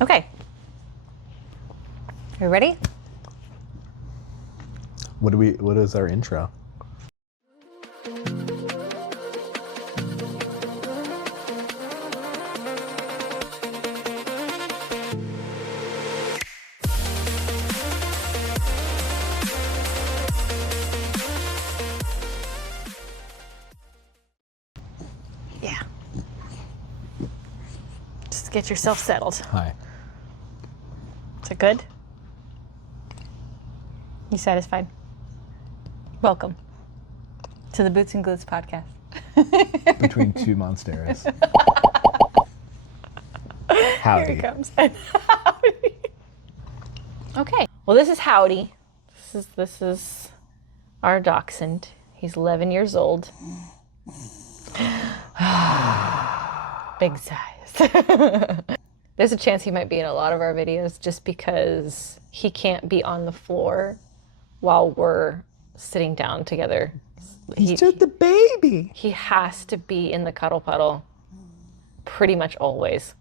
Okay. You ready? What is our intro? Yeah. Just get yourself settled. Hi. Is it good? You satisfied? Welcome to the Boots and Glutes podcast. Between two monsteras. Howdy. Here he comes. Howdy. Okay. Well, this is Howdy. This is our dachshund. He's 11 years old. Big size. There's a chance he might be in a lot of our videos just because he can't be on the floor while we're sitting down together. He's just the baby. He has to be in the cuddle puddle pretty much always.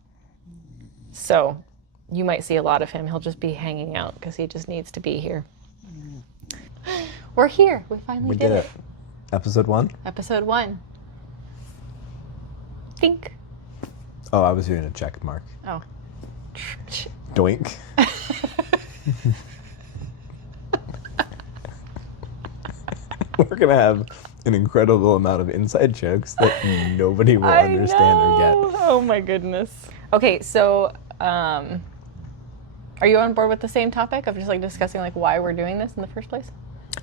So you might see a lot of him. He'll just be hanging out because he just needs to be here. We're here. We finally did it. Episode 1? Episode 1. Think. Oh, I was doing a check mark. Oh. Doink. We're going to have an incredible amount of inside jokes that nobody will understand or get. Oh my goodness. Okay, so are you on board with the same topic of just like discussing like why we're doing this in the first place?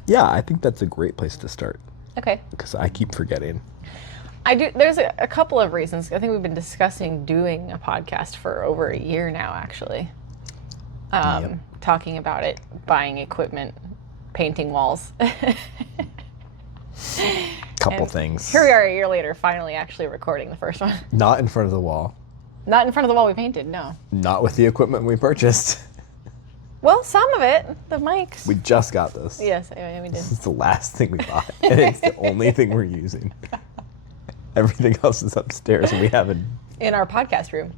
Yeah, I think that's a great place to start Okay. because I keep forgetting. There's a couple of reasons. I think we've been discussing doing a podcast for over a year now, actually. Yep. Talking about it, buying equipment, painting walls. Couple things. Here we are a year later, finally actually recording the first one. Not in front of the wall. Not in front of the wall we painted, no. Not with the equipment we purchased. Well, some of it, the mics. We just got this. Yes, yeah, we did. This is the last thing we bought, and it's the only thing we're using. Everything else is upstairs, and we haven't In our podcast room.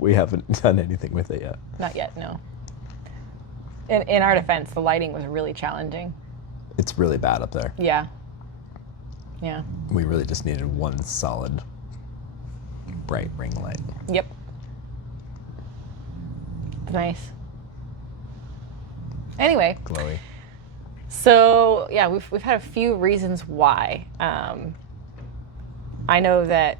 done anything with it yet. Not yet, no. In our defense, the lighting was really challenging. It's really bad up there. Yeah. Yeah. We really just needed one solid, bright ring light. Yep. Nice. Anyway. Glowy. So yeah, we've had a few reasons why. I know that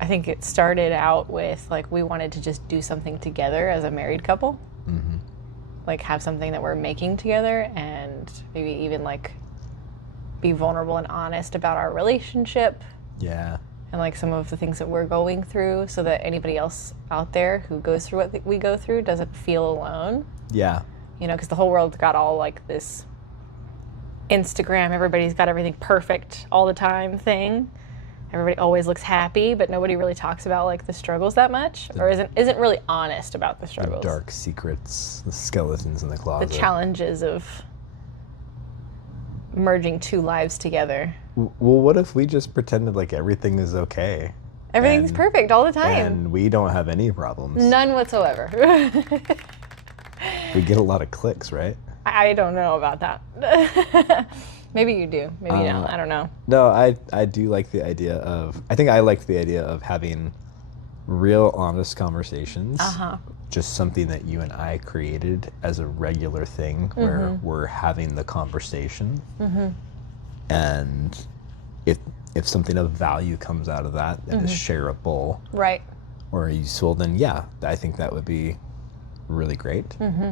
I think it started out with like we wanted to just do something together as a married couple. Mm-hmm. Like have something that we're making together and maybe even like be vulnerable and honest about our relationship Yeah. and like some of the things that we're going through so that anybody else out there who goes through what we go through doesn't feel alone. Yeah. You know, because the whole world's got all like this Instagram, everybody's got everything perfect all the time thing. Everybody always looks happy, but nobody really talks about like the struggles that much, or isn't really honest about the The struggles. dark secrets, the skeletons in the closet. The challenges of merging two lives together. Well, what if we just pretended like everything is okay? Everything's And- perfect all the time. And we don't have any problems. None whatsoever. We get a lot of clicks, right? I don't know about that. Maybe you do. Maybe you don't. I don't know. No, I do like the idea of, I think I like the idea of having real honest conversations. Uh-huh. Just something that you and I created as a regular thing where we're having the conversation. Mm-hmm. And if something of value comes out of that is shareable Right. or useful, then yeah, I think that would be really great. Mm-hmm.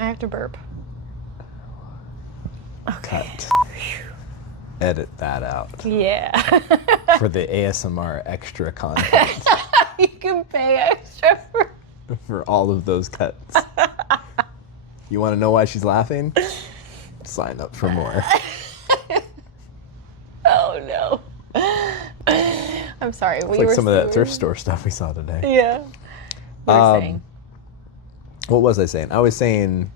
I have to burp. Okay. Cut. Edit that out Yeah. for the ASMR extra content You can pay extra for all of those cuts. You want to know why she's laughing? Sign up for more. Oh no. I'm sorry. It's like some of that thrift store stuff we saw today. Yeah. What were you saying? What was I saying? I was saying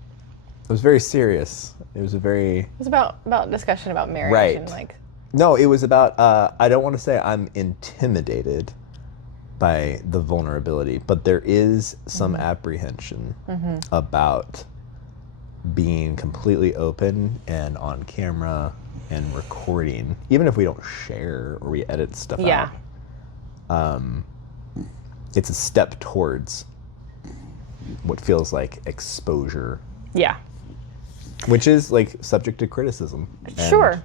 it was very serious. It was a very It was about discussion about marriage Right. and like No, it was about, I don't want to say I'm intimidated by the vulnerability, but there is some apprehension about being completely open and on camera and recording, even if we don't share or we edit stuff Yeah. out. It's a step towards what feels like exposure, Yeah. which is like subject to criticism. And Sure.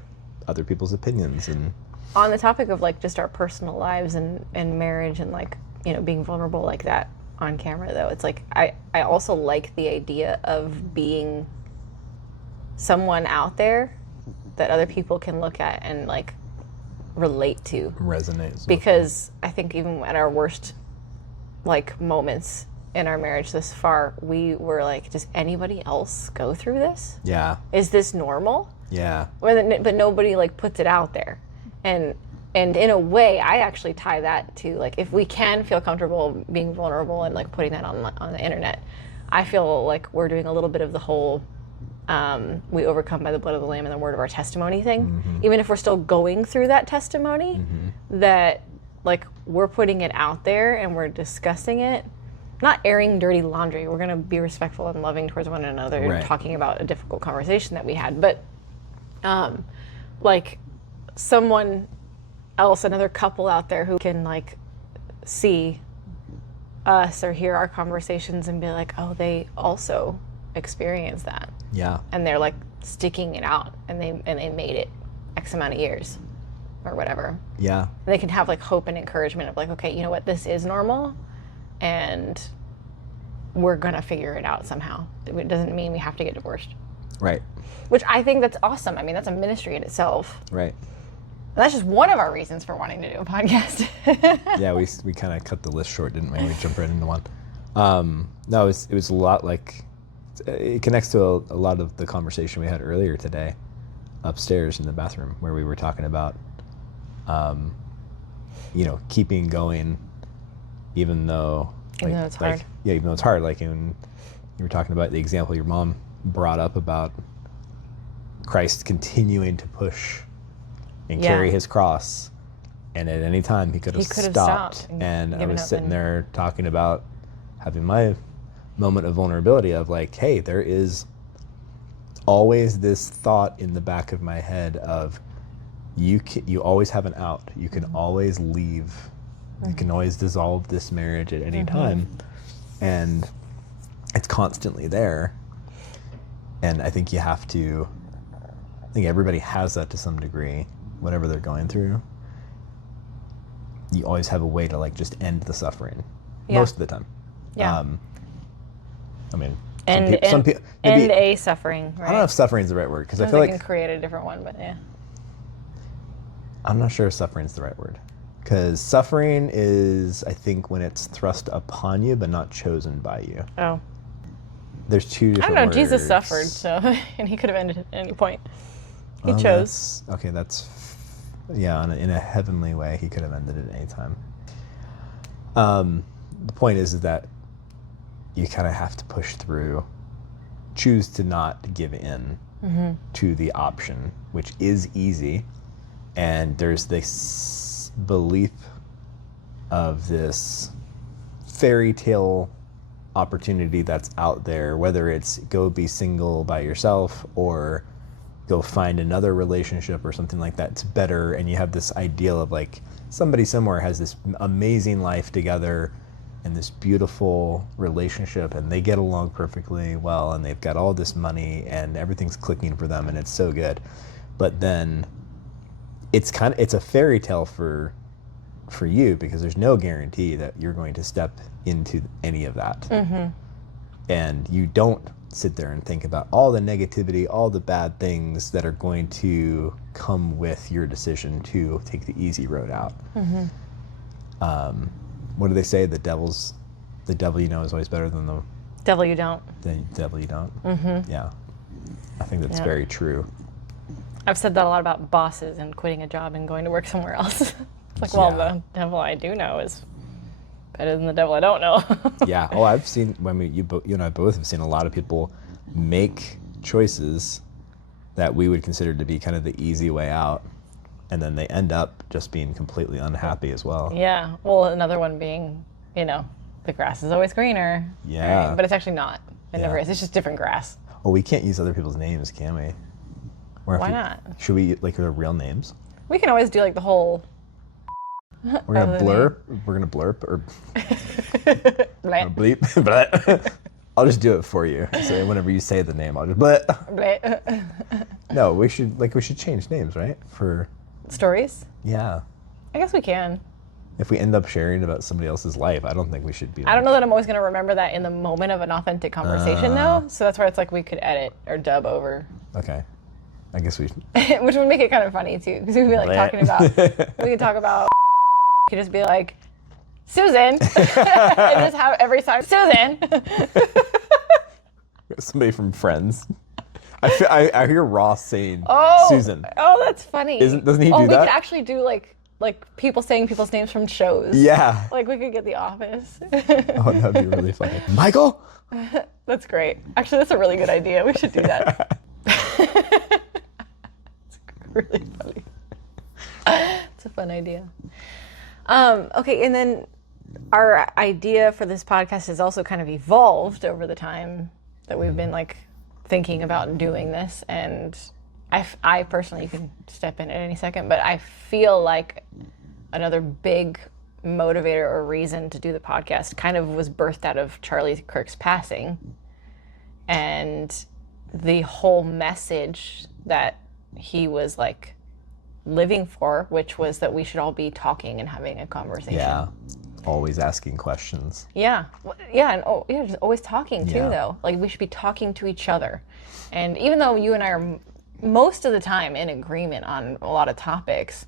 other people's opinions. And On the topic of like just our personal lives and marriage and like, you know, being vulnerable like that on camera though, it's like I also like the idea of being someone out there that other people can look at and like relate to. resonates. Because I think even at our worst like moments in our marriage this far, we were like, does anybody else go through this? Yeah. Is this normal? Yeah. But nobody like puts it out there. And in a way, I actually tie that to like, if we can feel comfortable being vulnerable and like putting that on the internet, I feel like we're doing a little bit of the whole we overcome by the blood of the Lamb and the word of our testimony thing. Even if we're still going through that testimony, that like we're putting it out there and we're discussing it, not airing dirty laundry. We're going to be respectful and loving towards one another Right. and talking about a difficult conversation that we had. But like someone else, another couple out there who can like see us or hear our conversations and be like, oh, they also experience that. Yeah. And they're like sticking it out and they made it X amount of years or whatever. Yeah. And they can have like hope and encouragement of like, okay, you know what, this is normal and we're gonna figure it out somehow. It doesn't mean we have to get divorced. Right. Which I think that's awesome. I mean, that's a ministry in itself. Right. And that's just one of our reasons for wanting to do a podcast. Yeah, we kind of cut the list short, didn't we? We jumped right into one. No, it was a lot like, it connects to a lot of the conversation we had earlier today upstairs in the bathroom where we were talking about, you know, keeping going even though It's hard. Yeah, even though it's hard. Like when you were talking about the example your mom brought up about Christ continuing to push and carry his cross, and at any time he could have stopped. And I was sitting there talking about having my moment of vulnerability of like, hey, there is always this thought in the back of my head of you always have an out. You can always leave. You can always dissolve this marriage at any time. And it's constantly there. And I think I think everybody has that to some degree, whatever they're going through. You always have a way to like just end the suffering most of the time. Yeah. I mean, some people end a suffering, right? I don't know if suffering is the right word because I feel they like can create a different one, but yeah. I'm not sure if suffering is the right word. Because suffering is, I think, when it's thrust upon you but not chosen by you. Oh. There's two different I don't know. words. Jesus suffered, so and he could have ended at any point. He chose. In a heavenly way, he could have ended at any time. The point is that you kind of have to push through, choose to not give in to the option, which is easy. And there's this belief of this fairy tale opportunity that's out there, whether it's go be single by yourself or go find another relationship or something like that. It's better, and you have this ideal of like somebody somewhere has this amazing life together and this beautiful relationship and they get along perfectly well and they've got all this money and everything's clicking for them and it's so good. But then it's a fairy tale for you because there's no guarantee that you're going to step into any of that. And you don't sit there and think about all the negativity, all the bad things that are going to come with your decision to take the easy road out. What do they say? The devil you know is always better than the Devil you don't. devil you don't. Yeah, I think that's very true. I've said that a lot about bosses and quitting a job and going to work somewhere else. It's like, well, the devil I do know is better than the devil I don't know. Yeah. Oh, I've seen. I mean, you and I both have seen a lot of people make choices that we would consider to be kind of the easy way out, and then they end up just being completely unhappy as well. Yeah. Well, another one being, the grass is always greener. Yeah. Right? But it's actually not. It never is. It's just different grass. Well, we can't use other people's names, can we? Why not? Should we their real names? We can always do like the whole. We're gonna blurp. We're gonna blurp or bleep. I'll just do it for you. So whenever you say the name, I'll just bleh. No, we should change names, right? For stories. Yeah. I guess we can. If we end up sharing about somebody else's life, I don't think we should be. I don't know that I'm always going to remember that in the moment of an authentic conversation, though. So that's where it's like we could edit or dub over. Okay. I guess we. Which would make it kind of funny too, because we'd be like talking about. We could talk about. You could just be like, Susan, and just have every time Susan. Somebody from Friends. I hear Ross saying Susan. Oh, that's funny. Doesn't he do that? We could actually do like people saying people's names from shows. Yeah. Like we could get The Office. Oh, that'd be really funny. Michael? That's great. Actually, that's a really good idea. We should do that. It's really funny. It's a fun idea. Okay, and then our idea for this podcast has also kind of evolved over the time that we've been like thinking about doing this, and I personally, you can step in at any second, but I feel like another big motivator or reason to do the podcast kind of was birthed out of Charlie Kirk's passing and the whole message that he was like living for, which was that we should all be talking and having a conversation. Yeah. Always asking questions. Yeah. And just always talking too, though. Like we should be talking to each other. And even though you and I are most of the time in agreement on a lot of topics,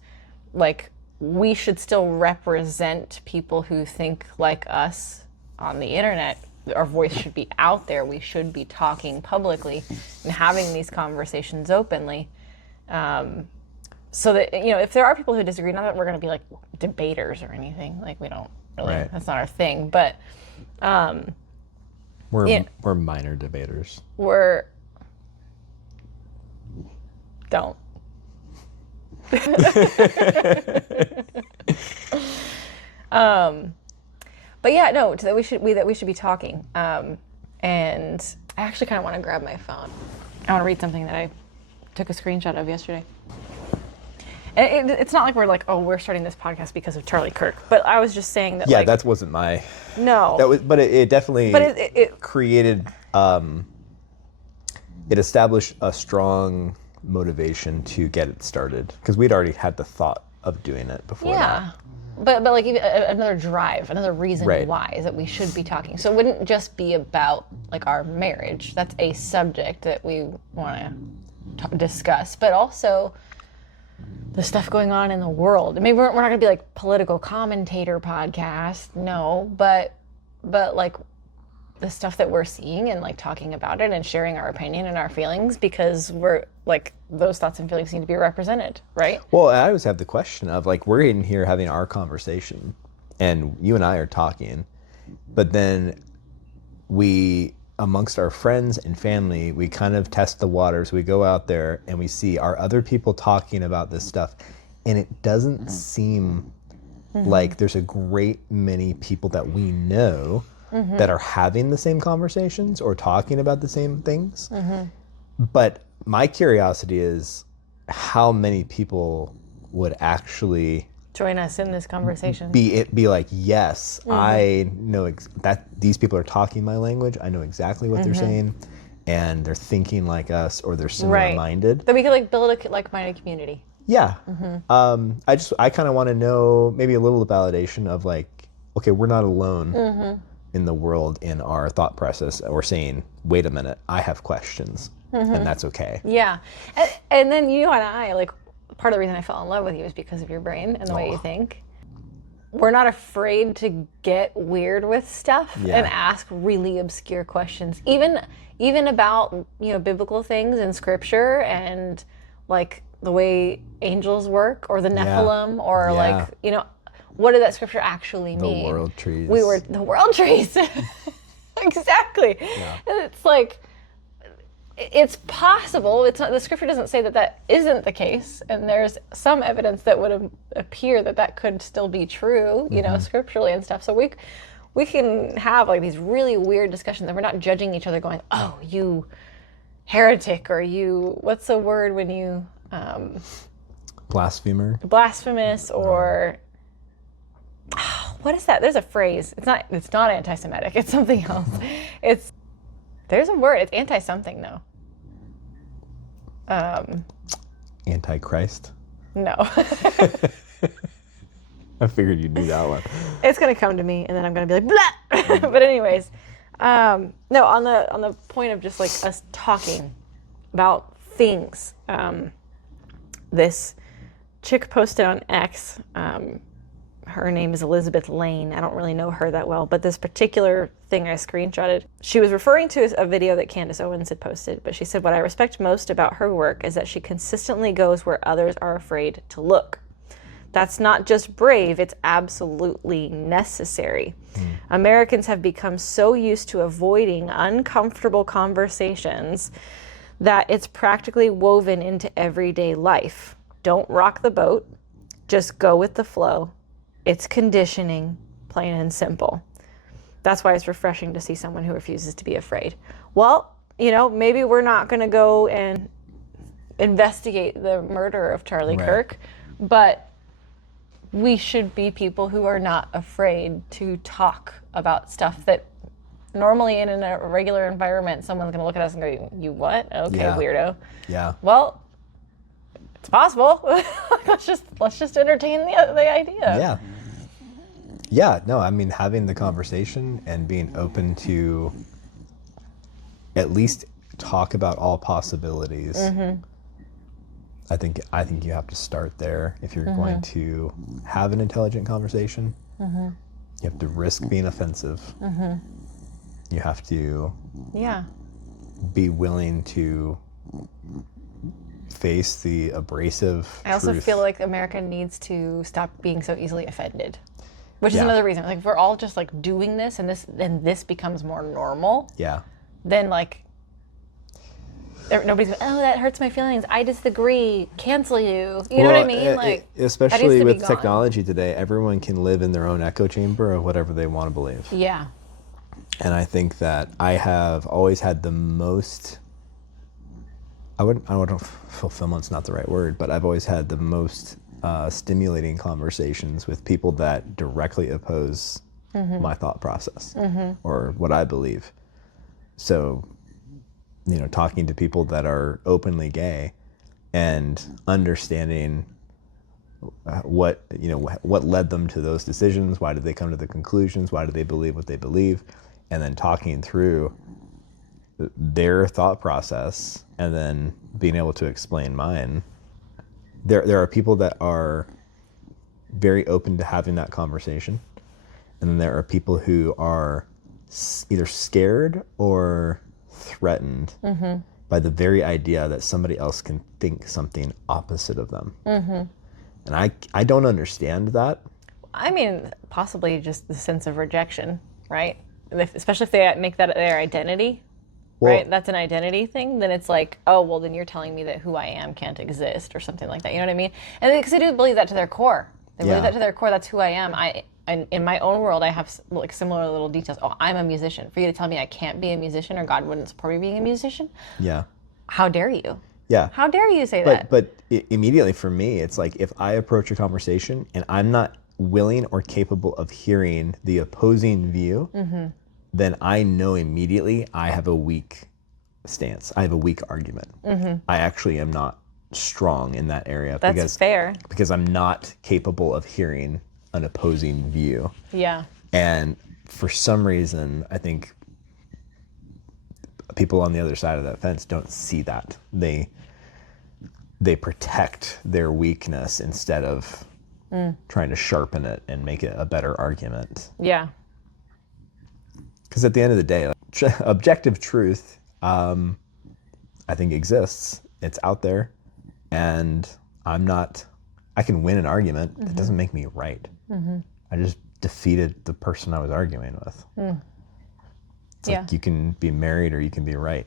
like we should still represent people who think like us on the internet. Our voice should be out there. We should be talking publicly and having these conversations openly. So that, if there are people who disagree, not that we're going to be like debaters or anything, like we don't really, that's not our thing, but we're minor debaters. Don't. But yeah, no, that we should be talking. And I actually kind of want to grab my phone. I want to read something that I took a screenshot of yesterday. And it's not like we're like, we're starting this podcast because of Charlie Kirk. But I was just saying that. Yeah, that wasn't my. No. That was, but it definitely. But it created. It established a strong motivation to get it started because we'd already had the thought of doing it before. Yeah. But like even another drive, another reason why is that we should be talking. So it wouldn't just be about like our marriage. That's a subject that we want to discuss, but also the stuff going on in the world. Maybe we're not going to be like political commentator podcast, no, but like the stuff that we're seeing and like talking about it and sharing our opinion and our feelings, because we're like those thoughts and feelings need to be represented, right? Well, I always have the question of like, we're in here having our conversation and you and I are talking, but then we, amongst our friends and family, we kind of test the waters. We go out there and we see, are other people talking about this stuff? And it doesn't seem like there's a great many people that we know that are having the same conversations or talking about the same things. But my curiosity is how many people would actually join us in this conversation. Be like, yes, I know that these people are talking my language. I know exactly what they're saying, and they're thinking like us, or they're similar-minded. That we could like build a like-minded community. Yeah. I kind of want to know maybe a little validation of like, okay, we're not alone in the world in our thought process, or saying, wait a minute, I have questions, and that's okay. Yeah, and then you and I, like, part of the reason I fell in love with you is because of your brain and the way you think. We're not afraid to get weird with stuff and ask really obscure questions, even about biblical things in scripture and like the way angels work or the Nephilim or like what did that scripture actually mean? The world trees. We were the world trees. Exactly. Yeah. And it's like it's possible. It's not, the scripture doesn't say that isn't the case, and there's some evidence that would appear that could still be true, you know, scripturally and stuff. So we can have like these really weird discussions, and we're not judging each other, going, "Oh, you heretic," or "You, what's the word when you blasphemous," or what is that? There's a phrase. It's not anti-Semitic. It's something else. There's a word. It's anti-something, though. Antichrist? No. I figured you'd do that one. It's going to come to me, and then I'm going to be like, blah! But anyways, no, on the point of just like us talking about things, this chick posted on X, her name is Elizabeth Lane. I don't really know her that well, but this particular thing I screenshotted, she was referring to a video that Candace Owens had posted, but she said, "What I respect most about her work is that she consistently goes where others are afraid to look. That's not just brave, it's absolutely necessary. Americans have become so used to avoiding uncomfortable conversations that it's practically woven into everyday life. Don't rock the boat, just go with the flow. It's conditioning, plain and simple. That's why it's refreshing to see someone who refuses to be afraid." Well, you know, maybe we're not going to go and investigate the murder of Charlie Kirk, but we should be people who are not afraid to talk about stuff that normally in a regular environment, someone's going to look at us and go, "You what? Okay, weirdo." Yeah. Well, it's possible. let's just entertain the idea. Yeah. Yeah, no, I mean, having the conversation and being open to at least talk about all possibilities. I think you have to start there if you're going to have an intelligent conversation. You have to risk being offensive. You have to be willing to face the abrasive I also truth. feel like America needs to stop being so easily offended, which is another reason. Like, if we're all just like doing this, and this becomes more normal, then like nobody's going, "Oh, that hurts my feelings. I disagree. Cancel you." You know what I mean? Like, especially with technology today, everyone can live in their own echo chamber of whatever they want to believe. Yeah. And I think that I have always had the most, I don't know, fulfillment's not the right word, but I've always had the most stimulating conversations with people that directly oppose my thought process or what I believe. So, you know, talking to people that are openly gay and understanding what led them to those decisions, why did they come to the conclusions, why do they believe what they believe, and then talking through their thought process and then being able to explain mine. There are people that are very open to having that conversation, and then there are people who are either scared or threatened by the very idea that somebody else can think something opposite of them. And I don't understand that. I mean, possibly just the sense of rejection, right? Especially if they make that their identity, right? That's an identity thing. Then it's like, oh, well, then you're telling me that who I am can't exist or something like that. You know what I mean? And because they do believe that to their core. They believe that to their core. That's who I am. In my own world, I have like similar little details. Oh, I'm a musician. For you to tell me I can't be a musician or God wouldn't support me being a musician? Yeah. How dare you? Yeah. How dare you say that? But immediately for me, it's like if I approach a conversation and I'm not willing or capable of hearing the opposing view, then I know immediately I have a weak stance. I have a weak argument. I actually am not strong in that area. That's fair. Because I'm not capable of hearing an opposing view. Yeah. And for some reason, I think people on the other side of that fence don't see that. They protect their weakness instead of trying to sharpen it and make it a better argument. Yeah. Because at the end of the day, like, objective truth, I think exists. It's out there, and I can win an argument. That doesn't make me right. I just defeated the person I was arguing with. It's like you can be married or you can be right.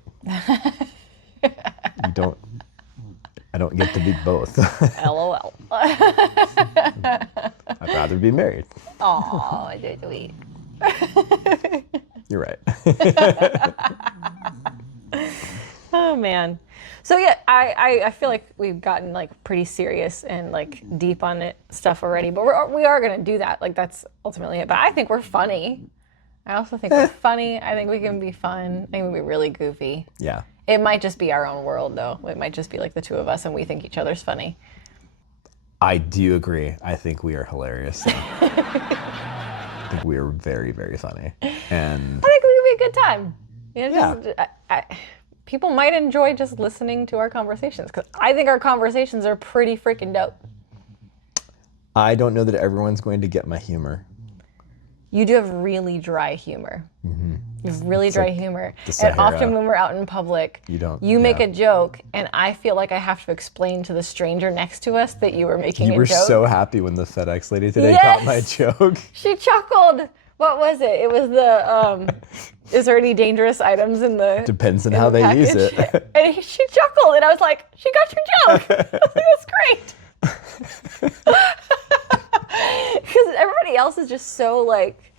I don't get to be both. LOL. I'd rather be married. Oh, sweet. You're right. Oh man. So yeah, I feel like we've gotten like pretty serious and like deep on it stuff already, but we are gonna do that. Like that's ultimately it. But I think we're funny. I also think we're funny. I think we can be fun. I think we can be really goofy. Yeah. It might just be our own world though. It might just be like the two of us and we think each other's funny. I do agree. I think we are hilarious. I think we are very, very funny. And I think we could be a good time. You know, Yeah. People might enjoy just listening to our conversations because I think our conversations are pretty freaking dope. I don't know that everyone's going to get my humor. You do have really dry humor. Mm-hmm. You have really dry humor. And often when we're out in public, you make a joke, and I feel like I have to explain to the stranger next to us that you were making a joke. You were so happy when the FedEx lady today caught my joke. She chuckled. What was it? It was the, is there any dangerous items in the Depends on how they use it. And she chuckled, and I was like, she got your joke. I was like, that's great. Because everybody else is just so, like,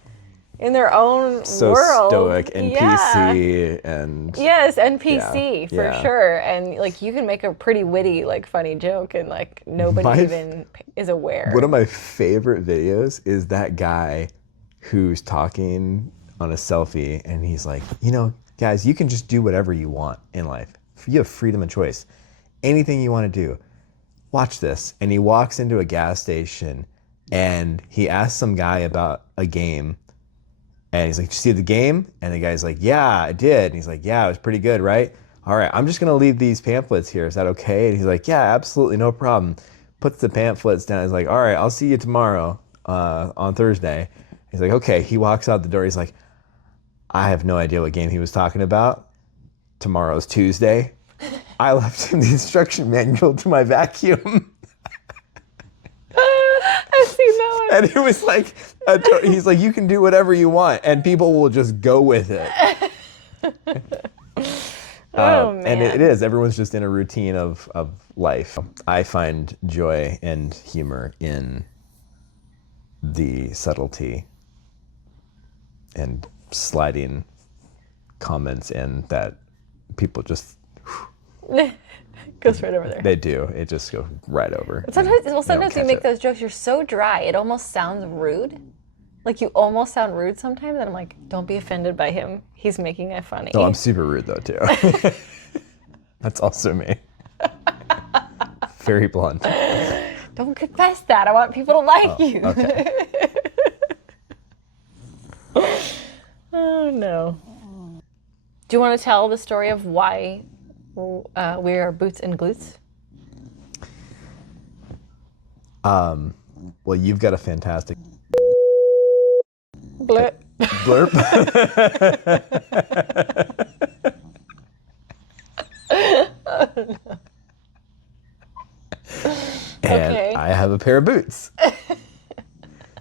in their own world. So stoic and PC and... Yes, NPC, for sure. And, like, you can make a pretty witty, like, funny joke, and, like, nobody even is aware. One of my favorite videos is that guy who's talking on a selfie, and he's like, you know, guys, you can just do whatever you want in life. You have freedom of choice. Anything you want to do. Watch this. And he walks into a gas station, and he asks some guy about a game, and he's like, did you see the game? And the guy's like, yeah, I did. And he's like, yeah, it was pretty good, right? All right, I'm just going to leave these pamphlets here. Is that okay? And he's like, yeah, absolutely, no problem. Puts the pamphlets down. He's like, all right, I'll see you tomorrow on Thursday. He's like, okay. He walks out the door. He's like, I have no idea what game he was talking about. Tomorrow's Tuesday. I left him the instruction manual to my vacuum. I've seen that one. And it was like, he's like, you can do whatever you want, and people will just go with it. Oh, man. And it is. Everyone's just in a routine of life. I find joy and humor in the subtlety and sliding comments in that people just... Goes right over there. They do. It just goes right over. Sometimes you make those jokes, you're so dry, it almost sounds rude. Like you almost sound rude sometimes, and I'm like, don't be offended by him. He's making it funny. Oh, I'm super rude though too. That's also me. Very blunt. Don't confess that. I want people to like you. Okay. Oh no. Do you want to tell the story of why we are boots and glutes? Well, you've got a fantastic Blurp. blurb. And Okay. I have a pair of boots.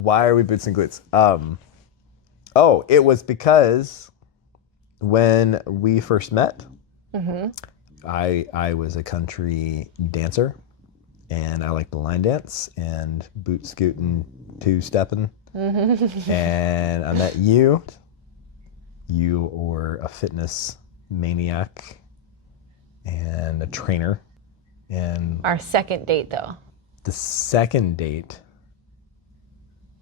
Why are we boots and glutes? It was because when we first met, I was a country dancer, and I liked the line dance and boot scooting, two-stepping. And I met you. You were a fitness maniac and a trainer. And Our second date, though. the second date,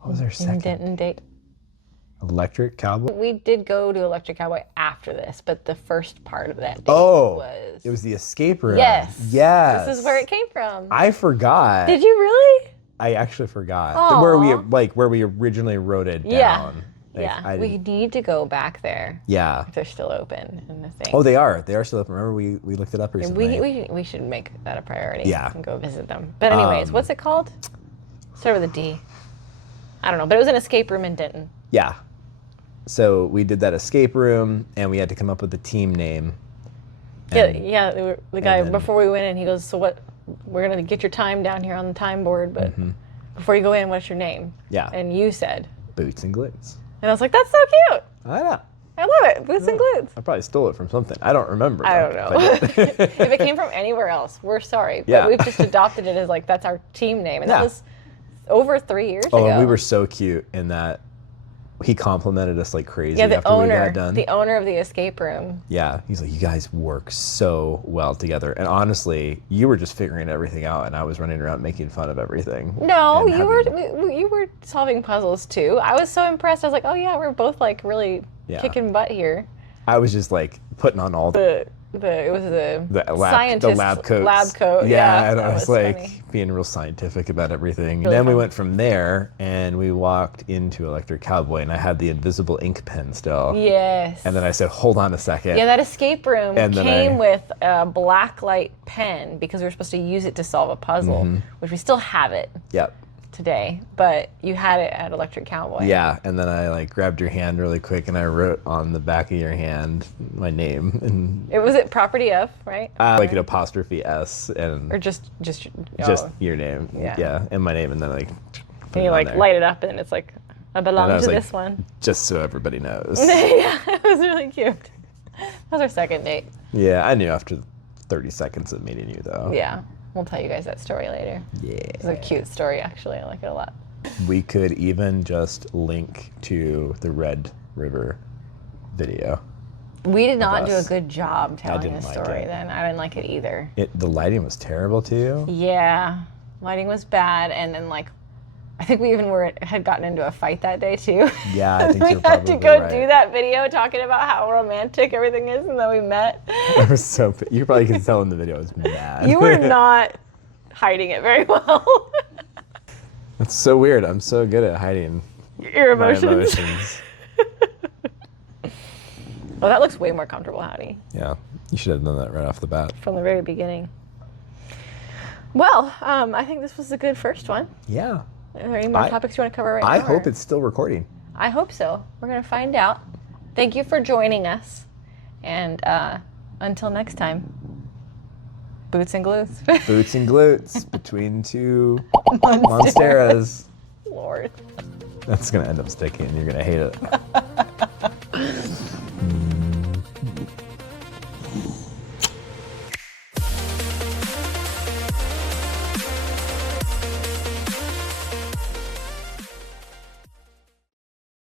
what was our second? Denton date. Electric Cowboy? We did go to Electric Cowboy after this, but the first part of that date was... It was the escape room. Yes. Yes. This is where it came from. I forgot. Did you really? I actually forgot. Aw. Where we originally wrote it down. Yeah. Like, Yeah. We need to go back there. Yeah. If they're still open in the thing. Oh, they are. They are still open. Remember we looked it up recently. We should make that a priority. Yeah. And go visit them. But anyways, what's it called? Start with a D. I don't know, but it was an escape room in Denton. Yeah. So we did that escape room, and we had to come up with a team name. The guy, before we went in, he goes, so what, we're going to get your time down here on the time board, but before you go in, what's your name? Yeah. And you said? Boots and glutes. And I was like, that's so cute. I know. I love it. Boots and glutes. I probably stole it from something. I don't remember. I don't though, know. if I did. If it came from anywhere else, we're sorry. But Yeah. we've just adopted it as like, that's our team name. And Yeah. that was over 3 years ago. Oh, and we were so cute in that he complimented us like crazy yeah, the after we got owner, done. the owner of the escape room. Yeah, he's like, you guys work so well together. And honestly, you were just figuring everything out, and I was running around making fun of everything. No, and you were solving puzzles too. I was so impressed. I was like, oh yeah, we're both like really kicking butt here. I was just like putting on all the It was the lab, scientist coats. lab coat. Yeah, and that I was like funny. being real scientific about everything. Really then we fun. went from there, and we walked into Electric Cowboy, and I had the invisible ink pen still. Yes. And then I said, hold on a second. Yeah, that escape room And then came with a black light pen because we were supposed to use it to solve a puzzle, which we still have it Yep. today, but you had it at Electric Cowboy. Yeah, and then I like grabbed your hand really quick, and I wrote on the back of your hand my name, and It was it property of, right? like an apostrophe S, and Or just your name. Yeah. And my name, and then like put and you it on like there. light it up and it's like, I belong And I was to like, this one. Just so everybody knows. Yeah, it was really cute. That was our second date. Yeah, I knew after 30 seconds of meeting you, though. Yeah, we'll tell you guys that story later. Yeah. It's a cute story, actually. I like it a lot. We could even just link to the Red River video. We did not do a us. good job telling didn't the like story it. then. I didn't like it either. The lighting was terrible too. Yeah, lighting was bad, and then like, I think we even had gotten into a fight that day too. Yeah, I think we you're had to probably go right. do that video talking about how romantic everything is, and then we met. I was so. You probably could tell in the video I was mad. You were not hiding it very well. That's so weird. I'm so good at hiding Your my emotions. emotions. Well, that looks way more comfortable, Howdy, Yeah, you should have done that right off the bat. from the very beginning. Well, I think this was a good first one. Yeah. Are there any more topics you want to cover right now? I hope or- it's still recording. I hope so. We're going to find out. Thank you for joining us. And until next time, boots and glues. Boots and glutes between two monsteras. Lord. That's gonna end up sticking. You're gonna hate it.